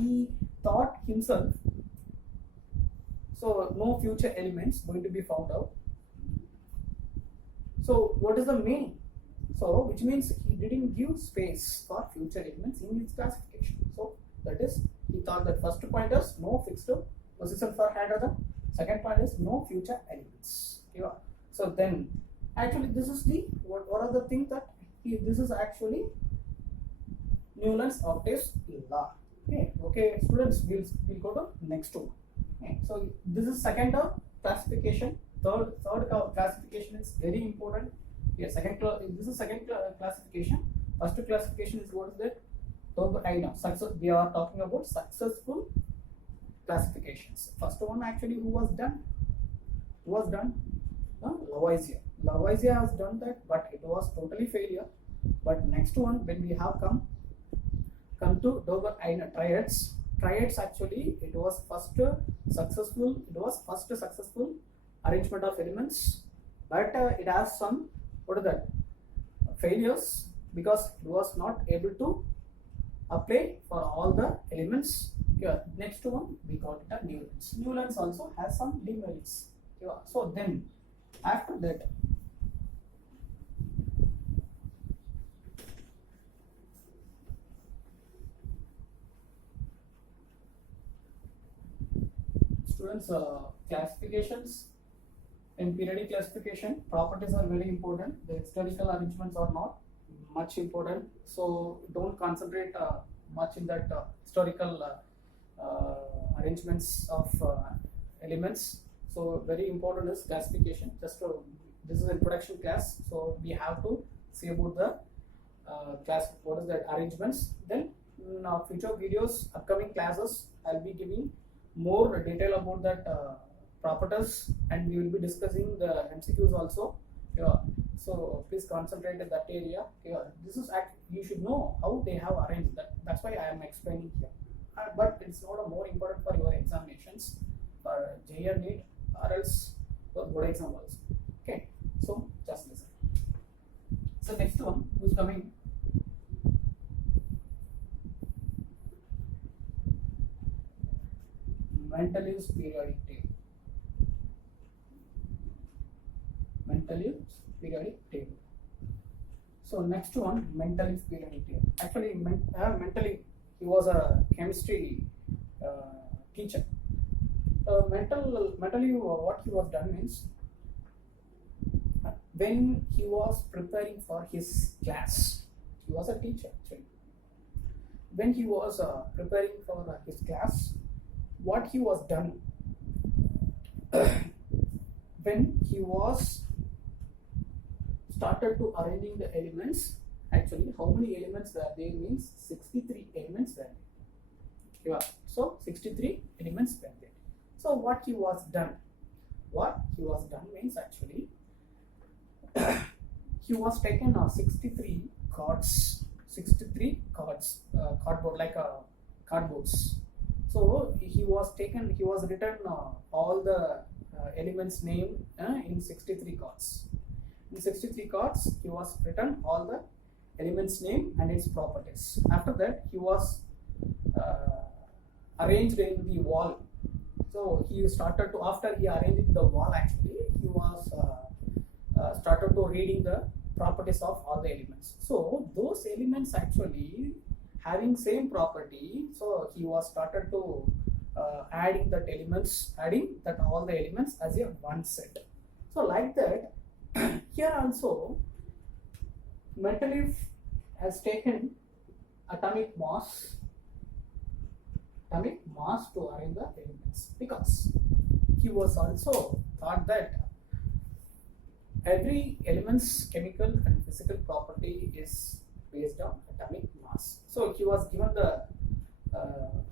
he thought himself, so no future elements going to be found out. So what is the meaning? So which means he didn't give space for future elements in his classification. So that is, he thought that first point is no fixed position for hydrogen, second point is no future elements. Yeah. So then actually this is the what are the things that this is actually Newland's octaves law. Okay, students, we'll go to next one. So this is second classification. Third classification is very important. This is second classification. First classification is what is that? So I know we are talking about successful classifications. First one actually who was done? Lavoisier. Lavoisier has done that, but it was totally failure. But next one, when we have come to Dober-Einer triads. Triads actually it was first successful arrangement of elements, but it has some failures because it was not able to apply for all the elements. Here, next one we got it Newlands. Newlands also has some demerits. So then after that, students, classifications in periodic classification, properties are very important. The historical arrangements are not much important, so don't concentrate much in that historical arrangements of elements. So very important is classification. Just this is an introduction class, so we have to see about the class, what is that arrangements. Then in future videos, upcoming classes, I'll be giving more detail about that properties, and we will be discussing the MCQs also. So please concentrate in that area. This is you should know how they have arranged that. That's why I am explaining here. But it's not more important for your examinations, for JEE NEET or else for board exam also. Okay, so just listen. So next one who's coming. Mendeleev's periodic table. Mendeleev's periodic table. So next one, Mendeleev's periodic table. Actually, Mendeleev, he was a chemistry teacher. Mendeleev, what he was done means, when he was preparing for his class, he was a teacher actually. When he was preparing for his class, what he was done, when he was started to arranging the elements, actually how many elements were there means 63 elements were there. So 63 elements were there. So what he was done means actually he was taken 63 cards, cardboard, like cardboards. So he was written all the elements name in 63 cards. In 63 cards, he was written all the elements name and its properties. After that, he was arranged in the wall. So he started to, after he arranged the wall, actually, he was started to reading the properties of all the elements. So those elements actually having same property, so he was started to adding all the elements as a one set. So like that, here also Mendeleev has taken atomic mass to arrange the elements, because he was also thought that every element's chemical and physical property is based on atomic mass. So he was given the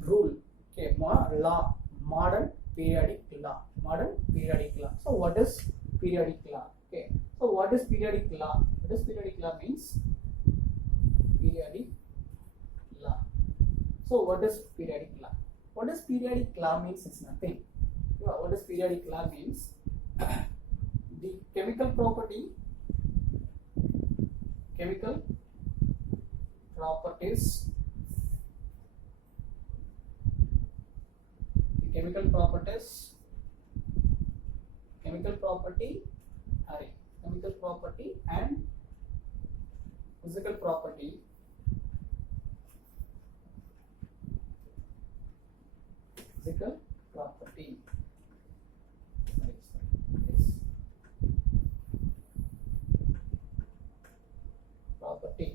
rule, okay, law, modern periodic law. So what is periodic law? Okay, so what is periodic law? What is periodic law means? Periodic law. So what is periodic law? What is periodic law means? It's nothing. What is periodic law means? The chemical properties chemical properties, chemical property array, chemical property and physical property, physical property. Yes. Property,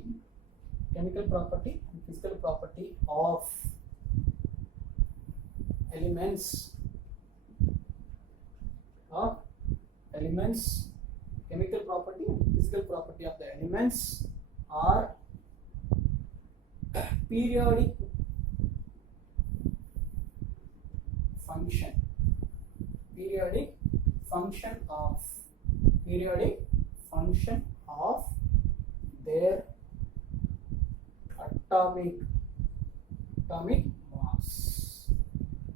chemical property and physical property of elements, chemical property and physical property of the elements are periodic function, periodic function of their atomic mass.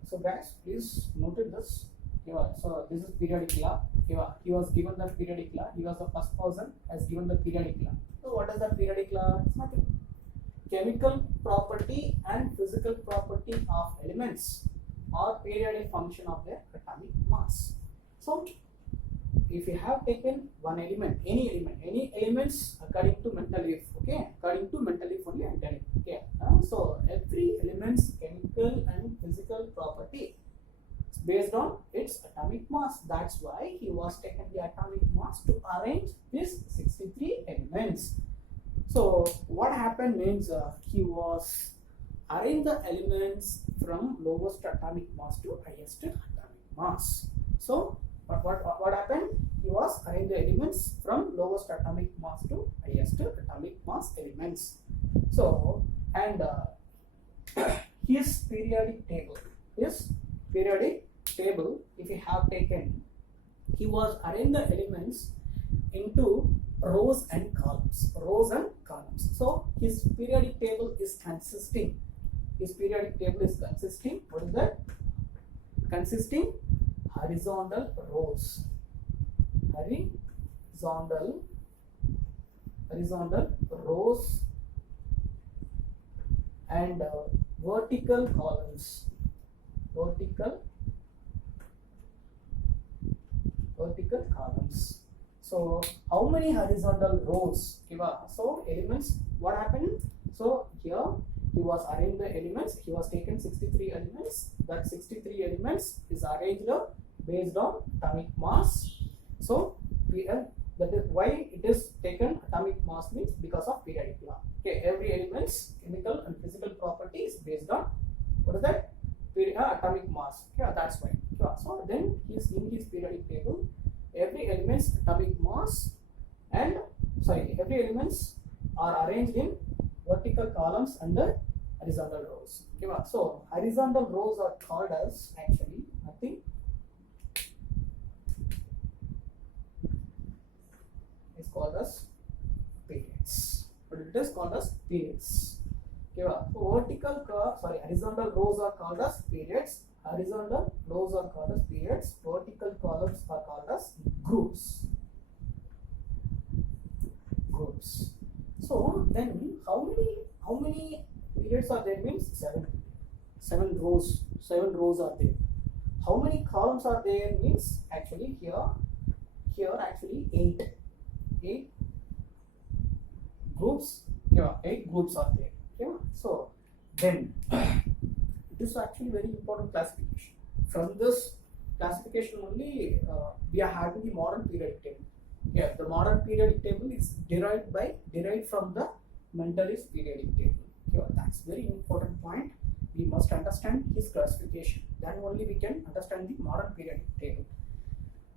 So guys, please noted this. So this is periodic law. He was given the periodic law. He was the first person has given the periodic law. So what is the periodic law? It's nothing. Chemical property and physical property of elements are periodic function of their atomic mass. So if you have taken one element, any elements according to Mendeleev, okay, according to Mendeleev only I am telling, okay. So every element's chemical and physical property is based on its atomic mass. That's why he was taken the atomic mass to arrange these 63 elements. So what happened means he was arrange the elements from lowest atomic mass to highest atomic mass. So what happened? He was arrange the elements from lowest atomic mass to highest atomic mass elements. So and his periodic table, if you have taken, he was arrange the elements into rows and columns. So his periodic table is consisting. What is that? Consisting horizontal rows. Horizontal rows and vertical columns. Vertical columns. So how many horizontal rows? So elements, what happened? So here he was arranged the elements. He was taken 63 elements. That 63 elements is arranged based on atomic mass. So that is why it is taken atomic mass, means because of periodic law. Okay, every element's chemical and physical property is based on what is that? Atomic mass. Yeah, that's why. So then he's in his periodic table. Every element's atomic mass and every elements are arranged in vertical columns under horizontal rows. Okay, so horizontal rows are called as actually nothing. It's called as periods. But it is called as periods. Okay, so horizontal rows are called as periods. Horizontal rows are called as periods. Vertical columns are called as groups. So then how many periods are there? Means seven rows are there. How many columns are there? Means actually here actually eight groups. Yeah, 8 groups are there. Yeah. So then it is actually very important classification. From this classification only we are having the modern periodic table. Yeah, the modern periodic table is derived from the Mendeleev's periodic table. Yeah, that's very important point. We must understand his classification. Then only we can understand the modern periodic table.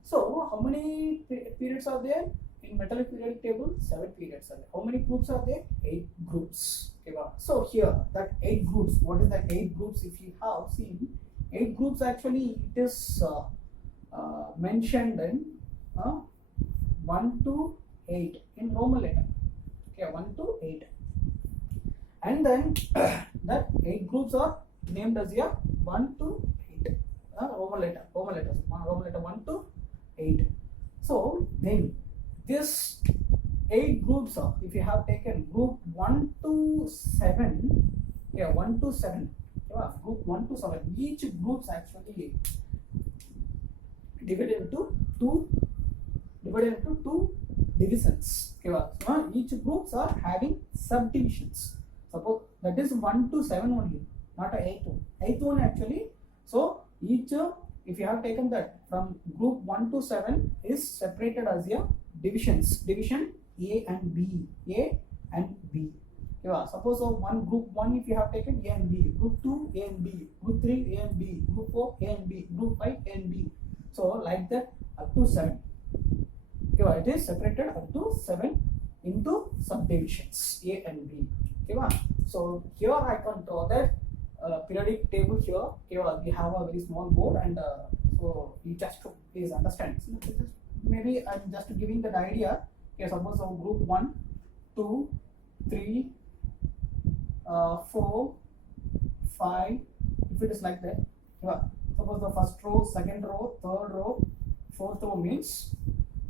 So how many periods are there in Mendeleev periodic table? 7 periods are there. How many groups are there? 8 groups. Okay, so here that 8 groups. What is that 8 groups? If you have seen 8 groups, actually it is mentioned in 1 to 8 in Roman letter. Okay, 1 to 8. And then that 8 groups are named as 1 to 8. Roman letter 1 to 8. So then this 8 groups are, if you have taken group 1 to 7, 1 to 7, Group 1 to 7. Each groups actually divided into two divisions. Each groups are having subdivisions. Suppose that is 1 to 7 only, not a 8 one. 8 one actually. So each, if you have taken that from group 1 to 7 is separated as a divisions. Division A and B. A and B. Suppose one group 1 if you have taken A and B, group 2 A and B, group 3 A and B, group 4 A and B, group 5 A and B. So like that up to 7. It is separated up to 7 into subdivisions A and B. So here I can draw that periodic table here. We have a very small board, and so you just to please understand. Maybe I'm just giving that idea. Suppose our group 1, 2, 3, 4, 5. If it is like that, suppose the first row, second row, third row, fourth row means.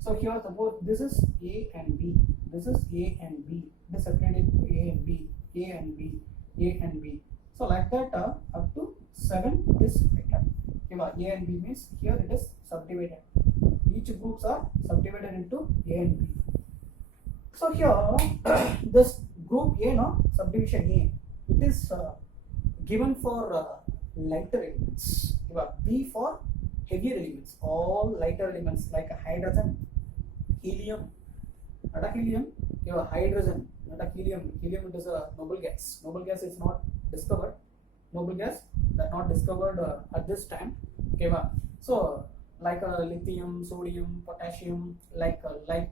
So here suppose this is A and B. This is A and B. This separated to A and B, A and B, A and B. So like that up to 7 is separated. A and B means here it is subdivided. Each groups are subdivided into A and B. So here this group A, subdivision A, it is given for lighter elements. B for heavier elements. All lighter elements like hydrogen, helium, not a helium, hydrogen, not a helium. Helium, it is a noble gas. Noble gas is not discovered. Noble gas that not discovered at this time. So like lithium, sodium, potassium, like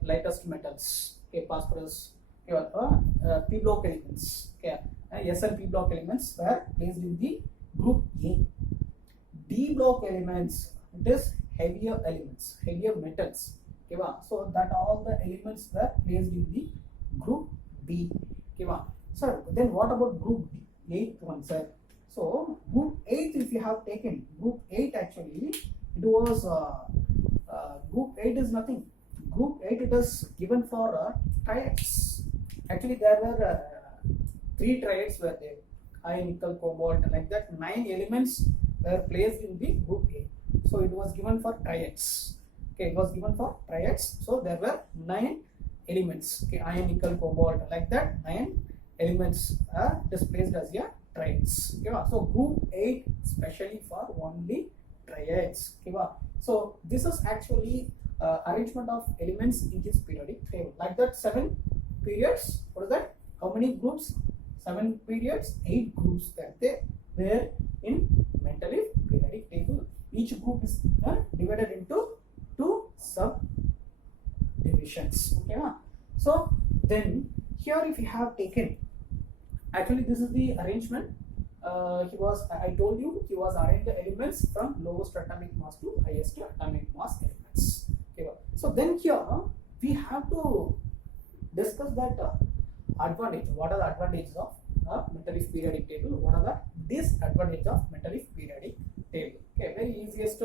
lightest metals. Phosphorus, p block elements. SL p block elements were placed in the group A. D block elements, it is heavier elements, heavier metals. So that all the elements were placed in the group B. Sir, then what about group B? 8th one, sir. So group 8, if you have taken group 8, actually it was group 8 is nothing. Group 8, it is given for triads. Actually there were 3 triads were there. Iron, nickel, cobalt, like that 9 elements were placed in the group A. So it was given for triads. It was given for triads. So there were 9 elements. Iron, nickel, cobalt, like that 9 elements are placed as a triads. So group 8 specially for only triads. So this is actually arrangement of elements in this periodic table. Like that 7 periods. What is that? How many groups? 7 periods, 8 groups that they were in Mendeleev periodic table. Each group is divided into 2 subdivisions. So then here if you have taken, actually this is the arrangement. I told you he was arranged the elements from lowest atomic mass to highest atomic mass elements. So then here we have to discuss that advantage. What are the advantages of Mendeleev periodic table? What are the disadvantages of Mendeleev periodic table? Very easiest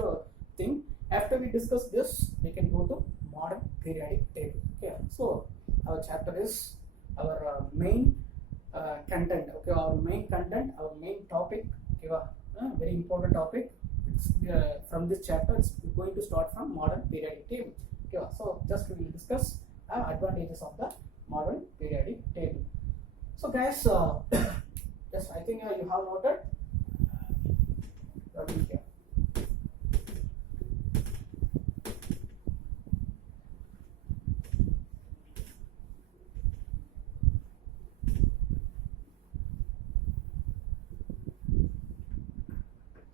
thing. After we discuss this, we can go to modern periodic table. So our chapter is our main content. Our main content, our main topic. Very important topic. It's from this chapter. It's going to start from modern periodic table. So just we will discuss advantages of the modern periodic table. So guys, yes, I think you have noted. Here.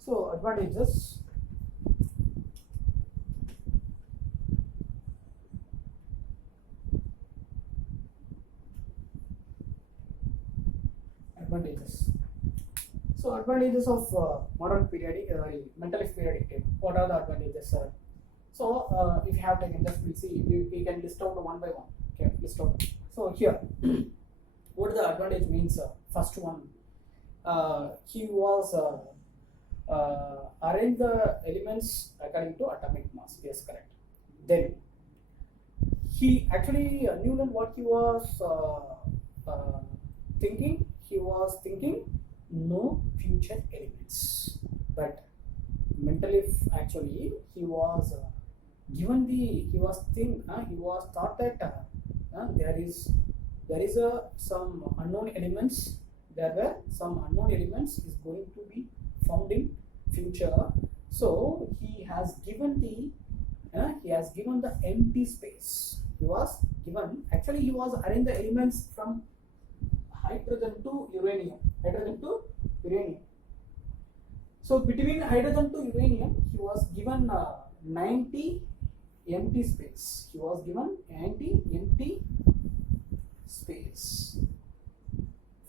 So advantages. So advantages of modern periodic, Mendeleev periodic table. What are the advantages, sir? So if you have taken, just we'll see. We can list out one by one. List out. So here, what the advantage means? First one, he was arrange the elements according to atomic mass. Yes, correct. Then he actually Newland, what he was thinking. He was thinking no future elements. but mentally actually he was given the he was thought that there is some unknown elements. There were some unknown elements is going to be found in future. So he has given the empty space. He was given, actually he was arranged the elements from hydrogen to uranium. So between hydrogen to uranium, he was given 90 empty space. He was given empty space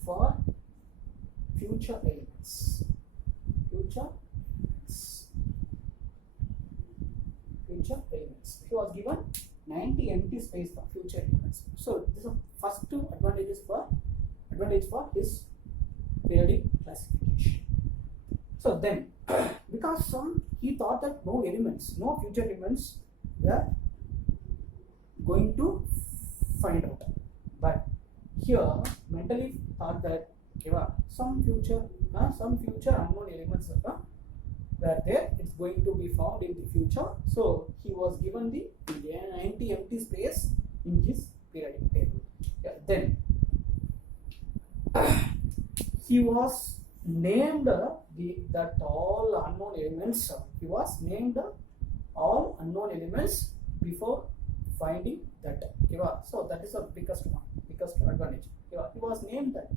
for future elements. He was given 90 empty space for future elements. So this is the first two advantage for his periodic classification. So then, because he thought that no future elements were going to find out, but here mentally thought that some future unknown elements were there. It's going to be found in the future. So he was given the 90 empty space in his periodic table. Then he was named that all unknown elements. He was named all unknown elements before finding that. So that is the biggest advantage. He was named that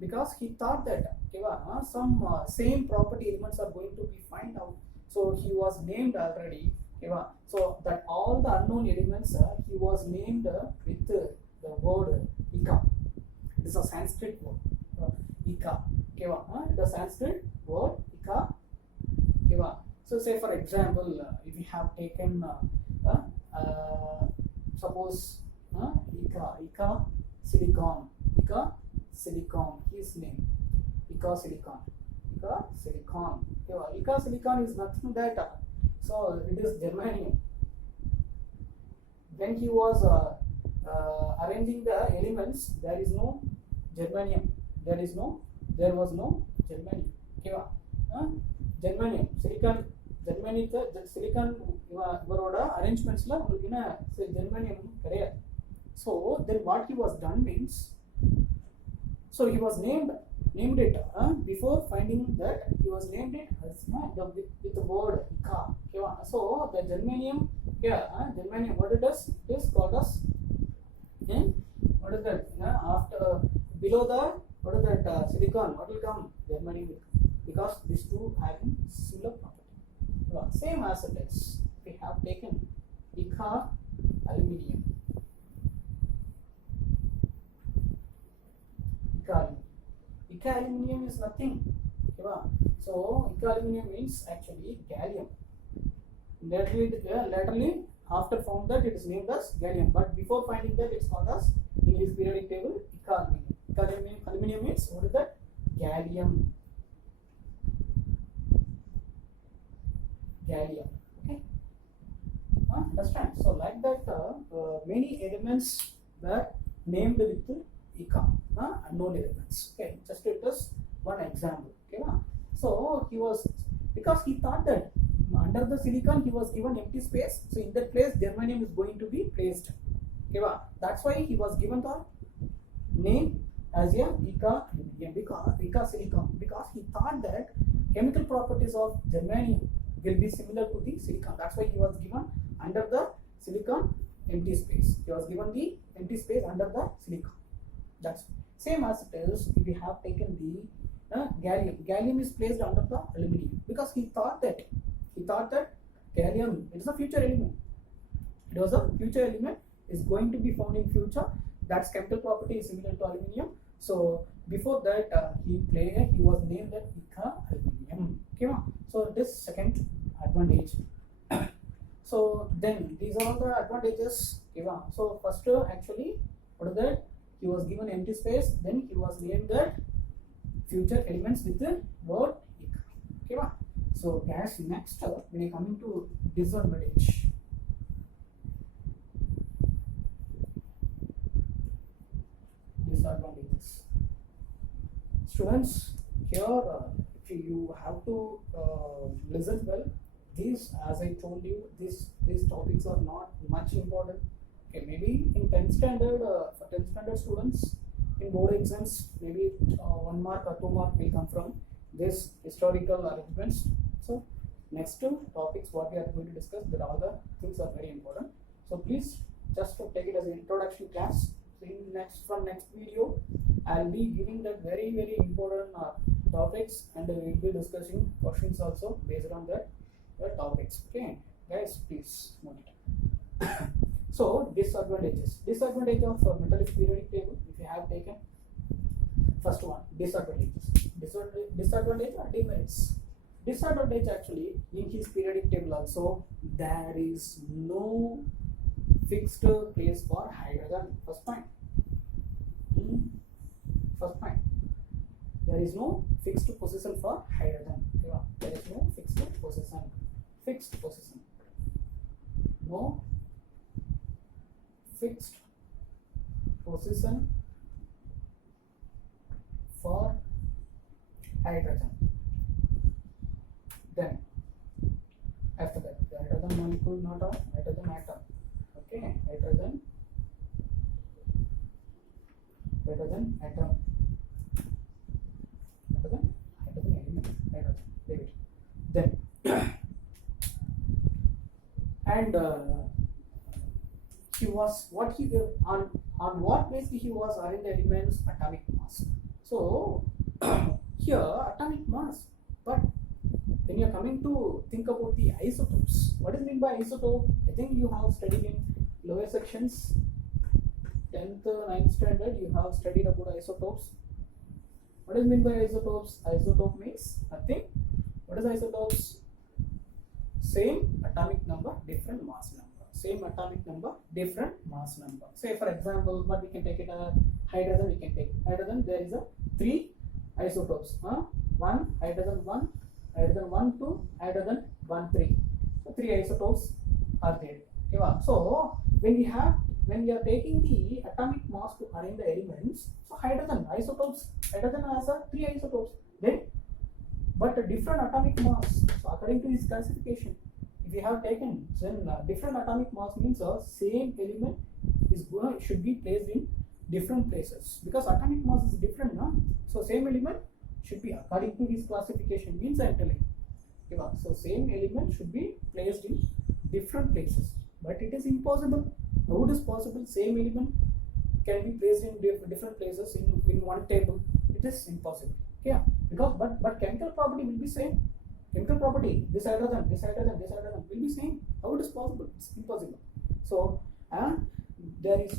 because he thought that some same property elements are going to be find out. So he was named already. So that all the unknown elements he was named with the word Ika. This is a Sanskrit word. Ika. The Sanskrit word Ika. So say for example, if you have taken suppose Ika silicon. His name Ika silicon. Ika silicon is nothing that. So it is germanium. When he was arranging the elements, there is no germanium. There was no germanium. Germanium, silicon, silicon arrangements la germanium. So then what he was done means, so he was named it before finding that he was named it as with the word Ika. So the germanium germanium, what it does, it is called as what is that after below the what is that silicon, what will come? Germanium will come, because these two having similar property. Same as it is, we have taken Ika aluminium. Ika aluminium is nothing. So Ika aluminium means actually gallium. Laterally after found that it is named as gallium, but before finding that it's called as in his periodic table Ika aluminium. Aluminium means what is that? Gallium. Okay. Understand? So like that, many elements were named with Ika, unknown elements. Okay, just it is one example. Okay, so he was, because he thought that under the silicon he was given empty space, so in that place germanium is going to be placed. Okay, that's why he was given the name as a Ika silicon, because he thought that chemical properties of germanium will be similar to the silicon. That's why he was given under the silicon empty space. He was given the empty space under the silicon. That's same as it is if we have taken the gallium. Gallium is placed under the aluminium because he thought that gallium, it is a future element. It was a future element, is going to be found in future. That's chemical property is similar to aluminium. So before that he was named that Ika aluminium. Okay, so this second advantage. So then these are the advantages. Okay, so first actually what is that? He was given empty space, then he was named that future elements with the word Ika. Okay, so guys, next when I come into disadvantage. Disadvantages. Students, here if you you have to listen well. These, as I told you, these topics are not much important. Okay, maybe in 10th standard, for 10th standard students, in board exams, maybe 1 mark or 2 mark will come from this historical arrangements. So next two topics what we are going to discuss, that all the things are very important. So please just to take it as an introduction class. So in next video, I'll be giving that very important topics, and we will be discussing questions also based on that topics. Okay, guys, please note it. So disadvantage of metallic periodic table. If you have taken first one, disadvantage or demerits. Disadvantage, actually, in his periodic table also, there is no fixed place for hydrogen. First point. There is no fixed position for hydrogen. Okay, there is no fixed position. No fixed position for hydrogen. Then after that, the hydrogen molecule, not a hydrogen atom. Okay, hydrogen element, David. Then and he was what he on what basis he was arranged elements atomic mass. So here atomic mass, but when you are coming to think about the isotopes, what is meant by isotope? I think you have studied in lower sections, 10th, 9th standard, you have studied about isotopes. What is meant by isotopes? Isotope means nothing. What is isotopes? Same atomic number, different mass number. Same atomic number, different mass number. Say for example, what we can take it hydrogen. We can take hydrogen. There is a 3 isotopes. 1 hydrogen 1, hydrogen 1 2, hydrogen 1 3. So 3 isotopes are there. Okay, so when we are taking the atomic mass to arrange the elements, so hydrogen isotopes, hydrogen has 3 isotopes. Then, but a different atomic mass. So according to his classification, if we have taken then different atomic mass means same element should be placed in different places, because atomic mass is different, no? So same element should be, according to his classification, means I am telling. Okay, so same element should be placed in different places, but it is impossible. How it is possible? Same element can be placed in different places in one table. It is impossible. Yeah, because but chemical property will be same. Chemical property, this hydrogen will be same. How it is possible? It's impossible. So and there is